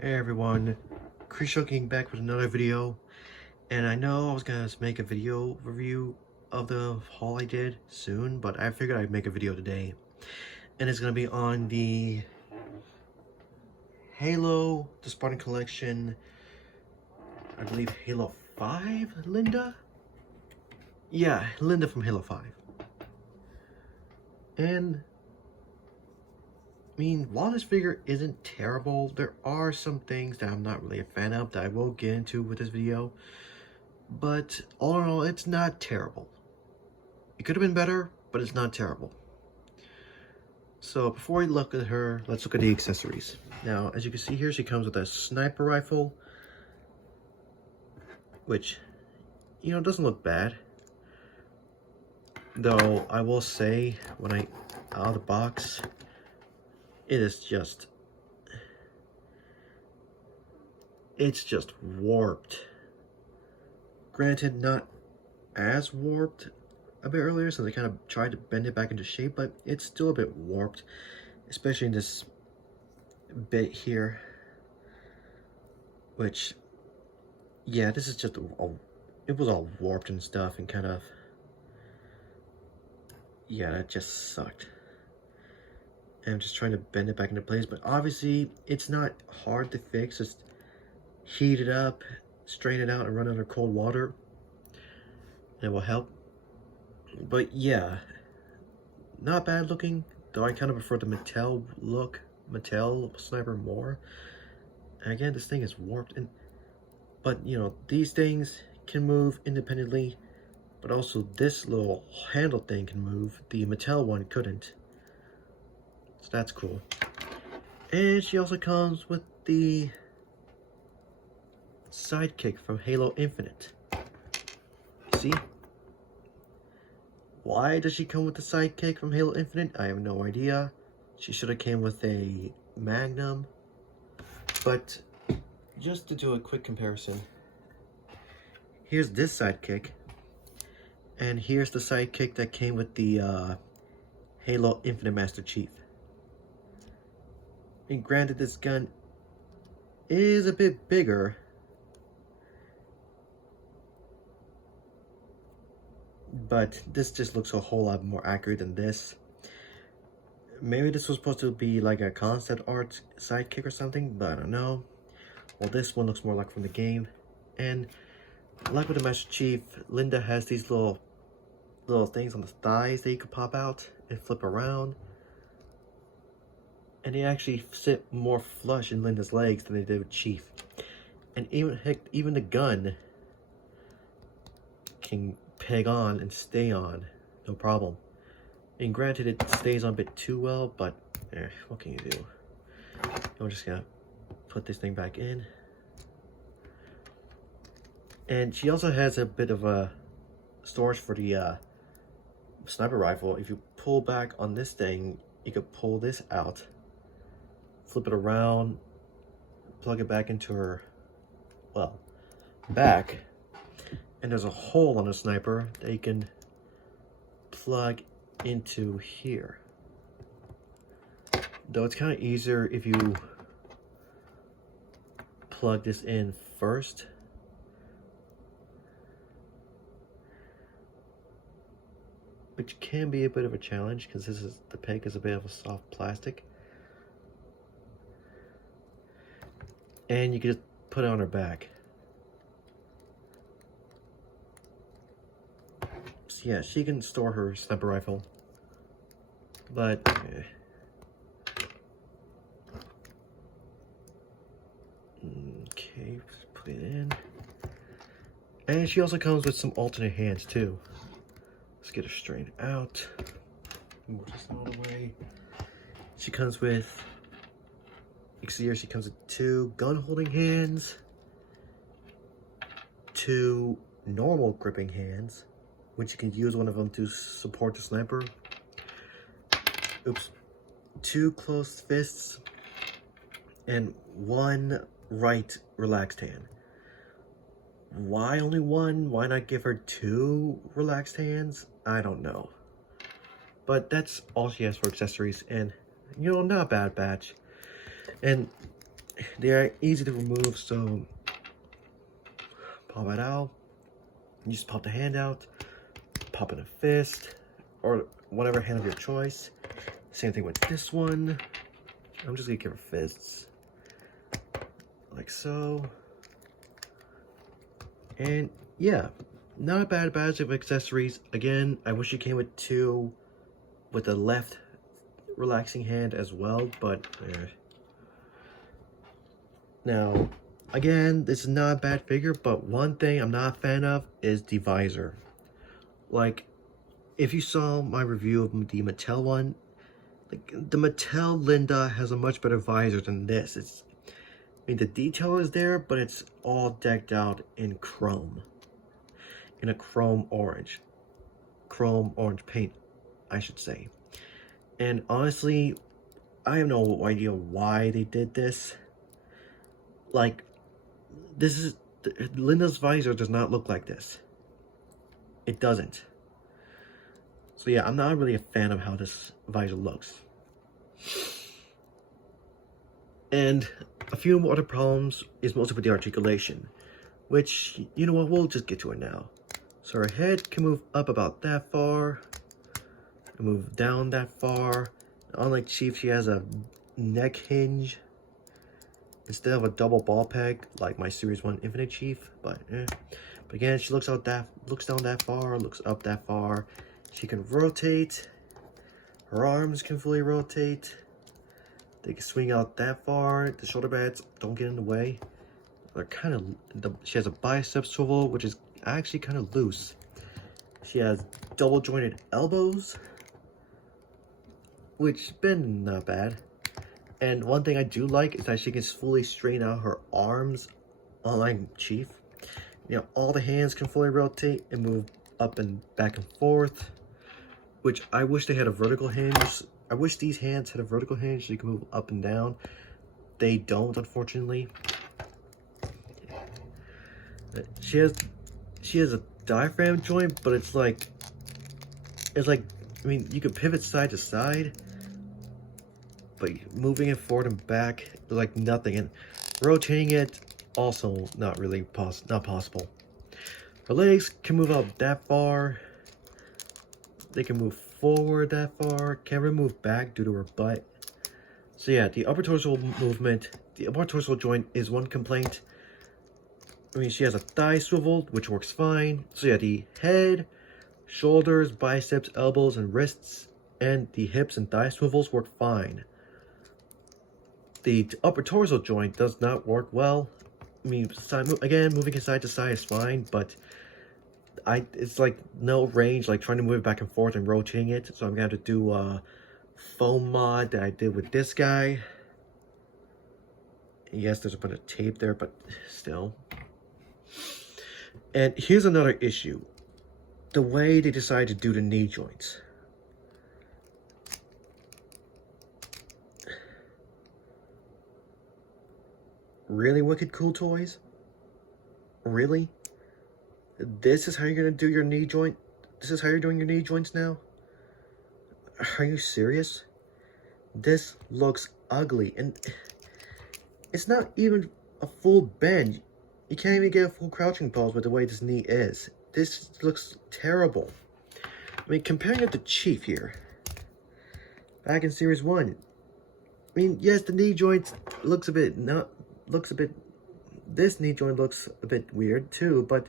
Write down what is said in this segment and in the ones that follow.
Hey everyone, Chris King back with another video, and I know I was gonna make a video review of the haul I did soon, but I figured I'd make a video today, and it's gonna be on the the Spartan collection, I believe Halo 5, Linda? Yeah, Linda from Halo 5. And I mean, while this figure isn't terrible, there are some things that I'm not really a fan of that I will get into with this video. But all in all, it's not terrible. It could have been better, but it's not terrible. So before we look at her, let's look at the accessories. Now, as you can see here, she comes with a sniper rifle, which, you know, doesn't look bad. Though, I will say, when out of the box, it's just warped. Granted, not as warped a bit earlier, since I kind of tried to bend it back into shape, but it's still a bit warped, especially in this bit here, which, yeah, this is just it was all warped and stuff, and kind of, yeah, that just sucked. And I'm just trying to bend it back into place, but obviously it's not hard to fix. Just heat it up, strain it out, and run under cold water, and it will help. But yeah, not bad looking, though I kind of prefer the Mattel sniper more. And again, this thing is warped, but you know, these things can move independently, but also this little handle thing can move. The Mattel one couldn't, so that's cool. And she also comes with the sidekick from Halo Infinite. See? Why does she come with the sidekick from Halo Infinite? I have no idea. She should have came with a Magnum. But just to do a quick comparison, here's this sidekick, and here's the sidekick that came with the Halo Infinite Master Chief. And granted, this gun is a bit bigger, but this just looks a whole lot more accurate than this. Maybe this was supposed to be like a concept art sidekick or something, but I don't know. Well, this one looks more like from the game. And like with the Master Chief, Linda has these little things on the thighs that you could pop out and flip around. And they actually sit more flush in Linda's legs than they did with Chief. And even the gun can peg on and stay on, no problem. And granted, it stays on a bit too well, but what can you do? I'm just gonna put this thing back in. And she also has a bit of a storage for the sniper rifle. If you pull back on this thing, you could pull this out, flip it around, plug it back into her, well, back, and there's a hole on the sniper that you can plug into here. Though it's kind of easier if you plug this in first. Which can be a bit of a challenge because the peg is a bit of a soft plastic. And you can just put it on her back. So yeah, she can store her sniper rifle. But okay, put it in. And she also comes with some alternate hands too. Let's get her straightened out. Move this out of the way. She comes with, you can see here, she comes with 2 gun holding hands, 2 normal gripping hands, which you can use one of them to support the sniper. Oops. 2 closed fists, and 1 right relaxed hand. Why only 1? Why not give her 2 relaxed hands? I don't know. But that's all she has for accessories, and, you know, not a bad batch. And They are easy to remove, so pop it out. You just pop the hand out, pop in a fist, or whatever hand of your choice. Same thing with this one. I'm just gonna give her fists. Like so. And yeah, not a bad batch of accessories. Again, I wish it came with two with the left relaxing hand as well, but now again, this is not a bad figure, but one thing I'm not a fan of is the visor. Like, if you saw my review of the Mattel one, like, the Mattel Linda has a much better visor than this. I mean, the detail is there, but it's all decked out in chrome. In a chrome orange paint, I should say. And honestly, I have no idea why they did this. Like, Linda's visor does not look like this. It doesn't. So yeah, I'm not really a fan of how this visor looks. And a few other problems is mostly with the articulation, which, you know what, we'll just get to it now. So her head can move up about that far, and move down that far. Unlike Chief, she has a neck hinge instead of a double ball peg like my Series 1 Infinite Chief, but again, she looks down that far, looks up that far. She can rotate. Her arms can fully rotate. They can swing out that far. The shoulder pads don't get in the way. They're kind of. She has a bicep swivel, which is actually kind of loose. She has double jointed elbows, which been not bad. And one thing I do like is that she can fully straighten out her arms, unlike Chief. You know, all the hands can fully rotate and move up and back and forth, which I wish they had a vertical hinge. I wish these hands had a vertical hinge so you can move up and down. They don't, unfortunately. She has a diaphragm joint, but it's like, I mean, you can pivot side to side, but moving it forward and back is like nothing, and rotating it also not really possible. Her legs can move out that far. They can move forward that far. Can't really move back due to her butt. So yeah, the upper torso movement, the upper torso joint is one complaint. I mean, she has a thigh swivel, which works fine. So yeah, the head, shoulders, biceps, elbows, and wrists, and the hips and thigh swivels work fine. The upper torso joint does not work well. I mean, moving it side to side is fine, but it's like no range, like trying to move it back and forth and rotating it. So I'm gonna have to do a foam mod that I did with this guy. Yes, there's a bit of tape there, but still. And here's another issue. The way they decided to do the knee joints. Really, Wicked Cool Toys? Really? This is how you're gonna do your knee joint? This is how you're doing your knee joints now? Are you serious? This looks ugly, and it's not even a full bend. You can't even get a full crouching pose with the way this knee is. This looks terrible. I mean, comparing it to Chief here, back in Series 1, I mean, yes, the knee joint this knee joint looks a bit weird too, but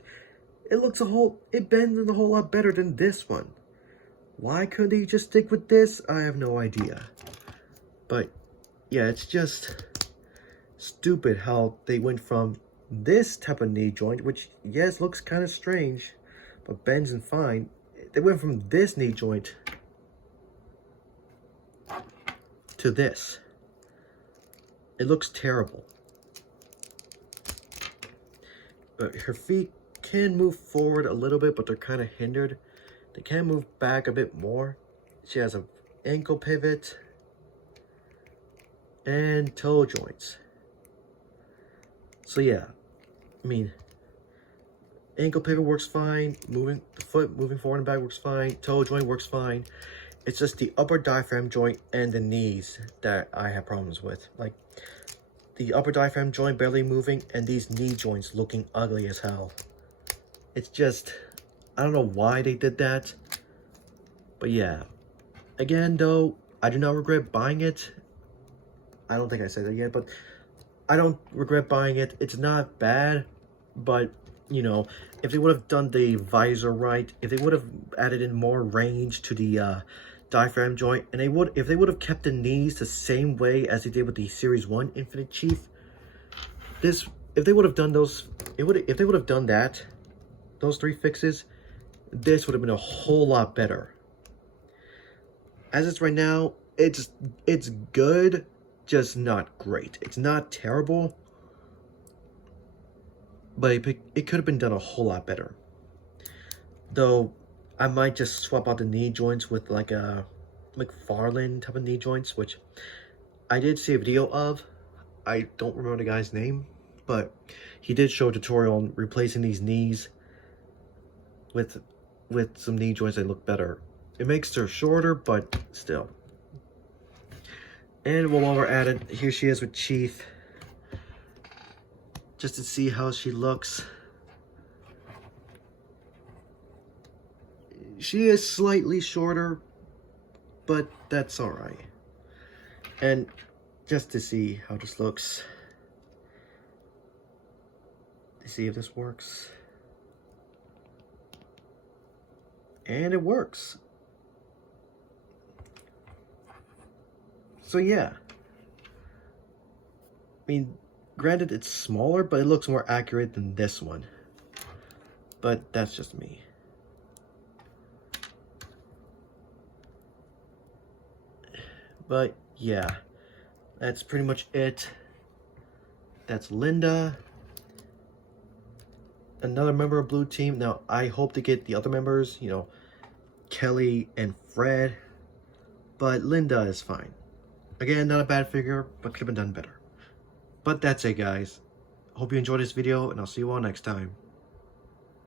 it bends a whole lot better than this one. Why couldn't they just stick with this? I have no idea. But yeah, it's just stupid how they went from this type of knee joint, which yes, looks kind of strange, but bends and fine. They went from this knee joint to this. It looks terrible. Her feet can move forward a little bit, but they're kind of hindered. They can move back a bit more. She has an ankle pivot and toe joints. So yeah, I mean, ankle pivot works fine. The foot moving forward and back works fine. Toe joint works fine. It's just the upper diaphragm joint and the knees that I have problems with. Like, the upper diaphragm joint barely moving, and these knee joints looking ugly as hell. It's just, I don't know why they did that. But yeah. Again, though, I do not regret buying it. I don't think I said that yet, but I don't regret buying it. It's not bad, but, you know, if they would have done the visor right, if they would have added in more range to the diaphragm joint, and if they would have kept the knees the same way as they did with the Series 1 Infinite Chief, if they would have done those, if they would have done that, those 3 fixes, this would have been a whole lot better. As it's right now, it's good, just not great. It's not terrible, but it could have been done a whole lot better. Though, I might just swap out the knee joints with like a McFarlane type of knee joints, which I did see a video of. I don't remember the guy's name, but he did show a tutorial on replacing these knees with some knee joints that look better. It makes her shorter, but still. And while we're at it, here she is with Chief. Just to see how she looks. She is slightly shorter, but that's alright. And just to see how this looks. To see if this works. And it works. So yeah, I mean, granted it's smaller, but it looks more accurate than this one. But that's just me. But yeah, that's pretty much it. That's Linda. Another member of Blue Team. Now, I hope to get the other members, you know, Kelly and Fred. But Linda is fine. Again, not a bad figure, but could have been done better. But that's it, guys. Hope you enjoyed this video, and I'll see you all next time.